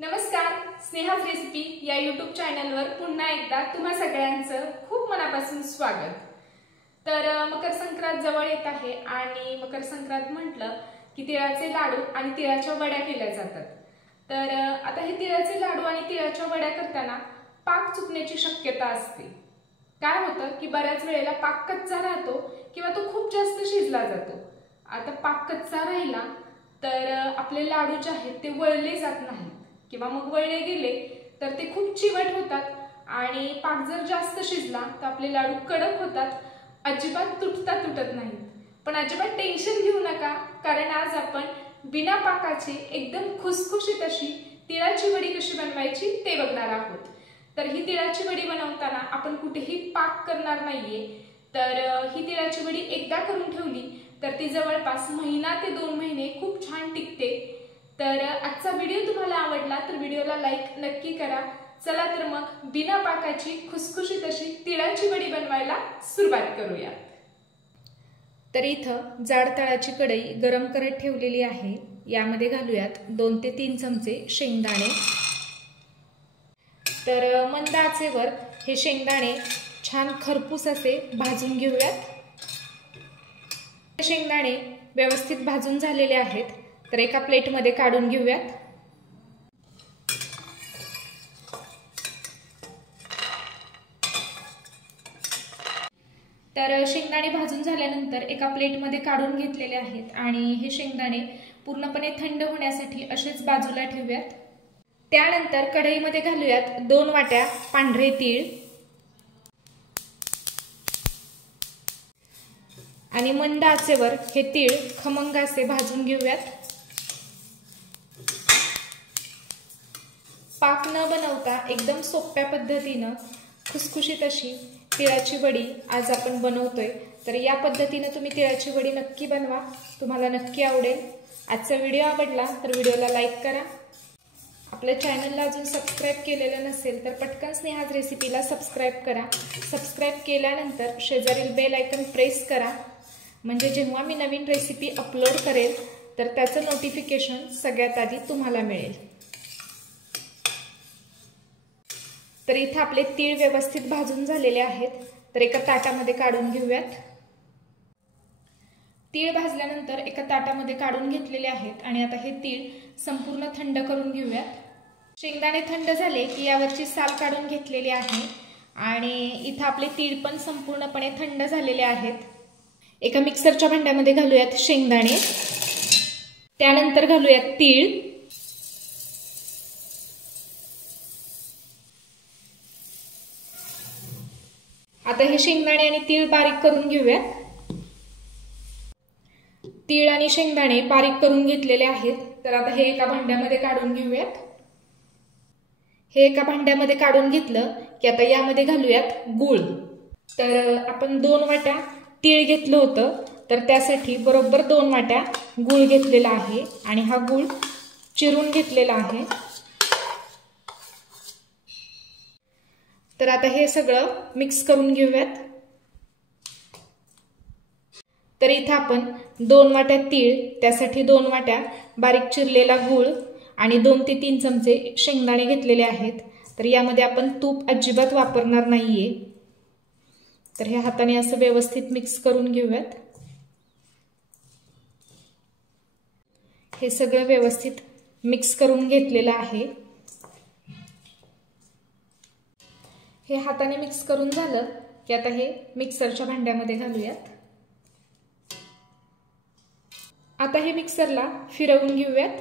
नमस्कार, स्नेहाज रेसिपी या यूट्यूब चॅनलवर पुन्हा एकदा तुम्हा सगळ्यांचं खूप मनापासून स्वागत। तर मकर संक्रांत जवळ येत आहे आणि मकर संक्रांत म्हटलं की तिळाचे लाडू आणि तिळाच्या वड्या केल्या जातात। तर आता हे तिळाचे लाडू आणि तिळाच्या वड्या करताना पाक चुकण्याची शक्यता असते। काय होतं की बऱ्याच वेळेला पाक कच्चा राहतो किंवा तो खूप जास्त शिजला जातो। आता पाक कच्चा राहिला तर आपले लाडू जे आहेत ते वळले जात नाहीत किंवा मग वळले गेले तर ते खूप चिवट होतात आणि पाक जर जास्त शिजला तर आपले लाडू कडक होतात, अजिबात तुटत नाहीत। पण अजिबात टेन्शन घेऊ नका, कारण आज आपण बिना पाकाची एकदम खुसखुशीत अशी तिळाची वडी कशी बनवायची ते बघणार आहोत। तर ही तिळाची वडी बनवताना आपण कुठेही पाक करणार नाहीये। तर ही तिळाची वडी एकदा करून ठेवली तर ती जवळपास महिना ते 2 महिने खूप छान टिकते। तर आजचा व्हिडिओ तुम्हाला आवडला तर व्हिडिओला लाईक नक्की करा। चला तर मग बिना पाकाची खुसखुशीत अशी तिळाची वडी बनवायला सुरुवात करूया। तर इथं जाड तळाची कढई गरम करत ठेवलेली आहे। यामध्ये घालूयात 2 ते 3 चमचे शेंगदाणे। तर मंद आचेवर हे शेंगदाणे छान खरपूस असे भाजून घेऊयात। शेंगदाणे व्यवस्थित भाजून झालेले आहेत, तर एका प्लेटमध्ये काढून घेऊयात। तर शेंगदाणे भाजून झाल्यानंतर एका प्लेटमध्ये काढून घेतलेले आहेत आणि हे शेंगदाणे पूर्णपणे थंड होण्यासाठी असेच बाजूला ठेवूयात। त्यानंतर कढईमध्ये घालूयात 2 वाट्या पांढरे तीळ आणि मंद आचेवर हे तीळ खमंग असे भाजून घेऊयात। पाक न बनवता एकदम सोप्या पद्धतीने खुसखुशीत अशी तिळाची वडी आज आपण बनवतोय। तर या पद्धतीने तुम्ही तिळाची वडी नक्की बनवा, तुम्हाला नक्की आवडेल। आजचा व्हिडिओ आवडला तर व्हिडिओला लाईक करा। आपल्या चॅनलला अजून सबस्क्राइब केलेलं नसेल तर पटकन स्नेहाज रेसिपीला सबस्क्राइब करा। सबस्क्राइब केल्यानंतर शेजारील बेल आयकॉन प्रेस करा, म्हणजे जेव्हा मी नवीन रेसिपी अपलोड करेल तर त्याचं नोटिफिकेशन सगळ्यात आधी तुम्हाला मिळेल। तर इथे आपले तीळ व्यवस्थित भाजून झालेले आहेत, तर एका ताटामध्ये काढून घेऊयात। तीळ भाजल्यानंतर एका ताटामध्ये काढून घेतलेले आहेत आणि आता हे तीळ संपूर्ण थंड करून घेऊयात। शेंगदाणे थंड झाले की यावरची साल काढून घेतलेली आहे आणि इथे आपले तीळ पण संपूर्णपणे थंड झालेले आहेत। एका मिक्सरच्या भांड्यामध्ये घालूयात शेंगदाणे, त्यानंतर घालूयात तीळ, आता हे शेंगदाणे आणि तीळ बारीक करून घेऊयात। तीळ आणि शेंगदाणे बारीक करून घेतलेले आहेत, तर आता हे एका भांड्यामध्ये काढून घेऊयात। हे एका भांड्यामध्ये काढून घेतलं की आता यामध्ये घालूयात गूळ। तर आपण 2 वाट्या तीळ घेतलं होतं, तर त्यासाठी बरोबर 2 वाट्या गूळ घेतलेला आहे आणि हा गूळ चिरून घेतलेला आहे। तर आता हे सगळं मिक्स करून घेऊयात। तर इथे आपण 2 वाट्या तीळ, त्यासाठी 2 वाट्या बारीक चिरलेला गूळ आणि 2 ते 3 चमचे शेंगदाणे घेतलेले आहेत। तर यामध्ये आपण तूप अजिबात वापरणार नाहीये। तर हे हाताने असं व्यवस्थित मिक्स करून घेऊयात। हे सगळं व्यवस्थित मिक्स करून घेतलेलं आहे। हे हाताने मिक्स करून झालं की आता हे मिक्सरच्या भांड्यामध्ये घालूयात। आता हे मिक्सरला फिरवून घेऊयात।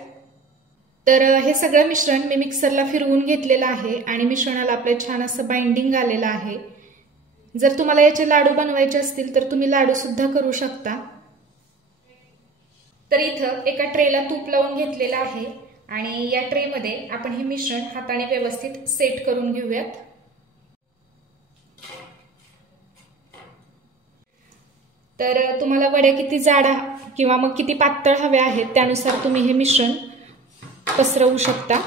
तर हे सगळं मिश्रण मी मिक्सरला फिरवून घेतलेलं आहे आणि मिश्रणाला आपलं छान असं बाइंडिंग आलेलं आहे। जर तुम्हाला याचे लाडू बनवायचे असतील तर तुम्ही लाडू सुद्धा करू शकता। तर इथं एका ट्रेला तूप लावून घेतलेलं आहे आणि या ट्रेमध्ये आपण हे मिश्रण हाताने व्यवस्थित सेट करून घेऊयात। तर तुम्हाला वड्या किती जाड किंवा मग किती पातळ हव्या आहेत त्यानुसार तुम्ही हे मिश्रण पसरवू शकता।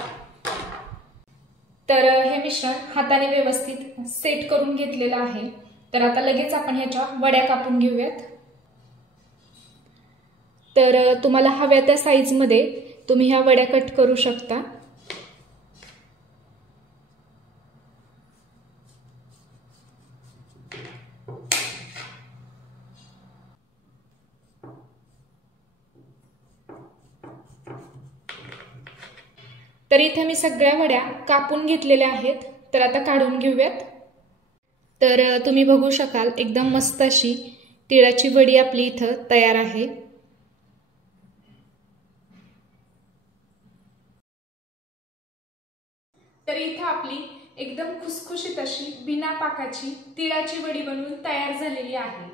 तर हे मिश्रण हाताने व्यवस्थित सेट करून घेतलेलं आहे। तर आता लगेच आपण ह्याच्या वड्या कापून घेऊयात। तर तुम्हाला हव्या त्या साईजमध्ये तुम्ही ह्या वड्या कट करू शकता। तर इथे मी सगळ्या वड्या कापून घेतलेल्या आहेत, तर आता काढून घेऊयात। तर तुम्ही बघू शकाल एकदम मस्त अशी तिळाची वडी आपली इथं तयार आहे। तर इथं आपली एकदम खुसखुशीत अशी बिना पाकाची तिळाची वडी बनवून तयार झालेली आहे।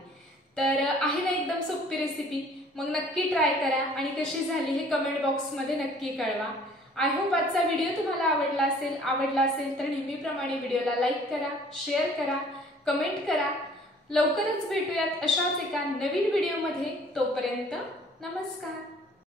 तर आहे ना एकदम सोपी रेसिपी, मग नक्की ट्राय करा आणि कशी झाली हे कमेंट बॉक्समध्ये नक्की कळवा। आय होप आजचा व्हिडिओ तुम्हाला आवडला असेल तर नेहमीप्रमाणे व्हिडिओला लाईक करा, शेअर करा, कमेंट करा। लवकरच भेटूयात अशाच एका नवीन व्हिडिओमध्ये। तोपर्यंत नमस्कार।